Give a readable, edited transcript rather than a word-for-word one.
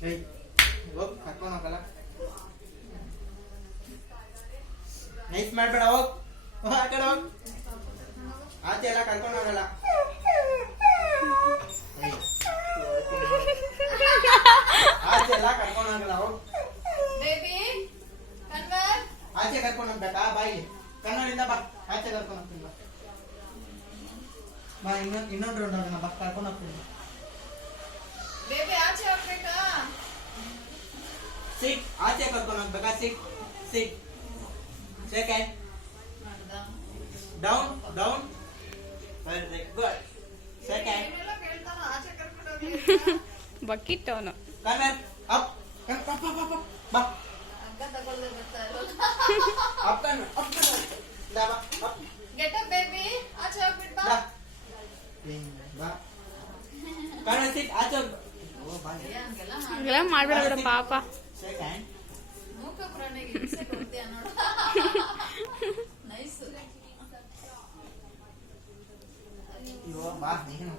ಏಯ್ ಹೋಗ್ ಕರ್ಕೊಂಡು ಹೋಗಲ್ಲ ನೈಸ್ ಮಾಡ್ಬೇಡ ಹೋಗ್ ಆ ಕಡೆ ಹೋಗ್ ಆಚೆ ಎಲ್ಲ ಕರ್ಕೊಂಡು ಹೋಗಲ್ಲ ಆಚೆ ಎಲ್ಲ ಕರ್ಕೊಂಡು ಹೋಗಲ್ಲ ಹೋಗ್ ಆಚೆ ಕರ್ಕೊಂಡು ಹೋಗ್ಬೇಕಾ ಬಾಯಿ ಕನ್ನಡಿಂದ ಬಾ ಆಚೆ ಕರ್ಕೊಂಡು ಹೋಗ್ತೀನಿ ಬಾ ಇನ್ನೊಂದು ರೌಂಡ್ ಹೋಗೋಣ ಬಾ ಕರ್ಕೊಂಡು ಹೋಗ್ತೀನಿ ಸಿಟ್ ಆಚೆ ಕರ್ಕೊಂಡು ಹೋಗ್ಬೇಕಾ sit sit second down down very good second bucket ಅವನು corner up up up up ಬಾ ಅಪ್ ಕನ್ನರ್ ಅಪ್ ಕನ್ನರ್ ಬಾ ಅಪ್ ಗೆಟ್ ಅಪ್ ಬೇಬಿ ಆಚೆ ಹೋಗ್ಬಿಟ್ ಬಾ ಬಾ ಕನ್ನರ್ ಸಿಟ್ ಆಚೆ ಓ ಬಾ ಹಂಗೆಲ್ಲ ಮಾಡ್ಬೇಡ ಬಿಡ ಪಾಪ ಸೆಕೆಂಡ್ ಮೂಕ ಪ್ರಾಣಿಗೆ ಹಿಂಸೆ ಕೊಡ್ತೀಯ ನೋಡು ನೈಸ್ ಇವ ಬಾ ನೀನು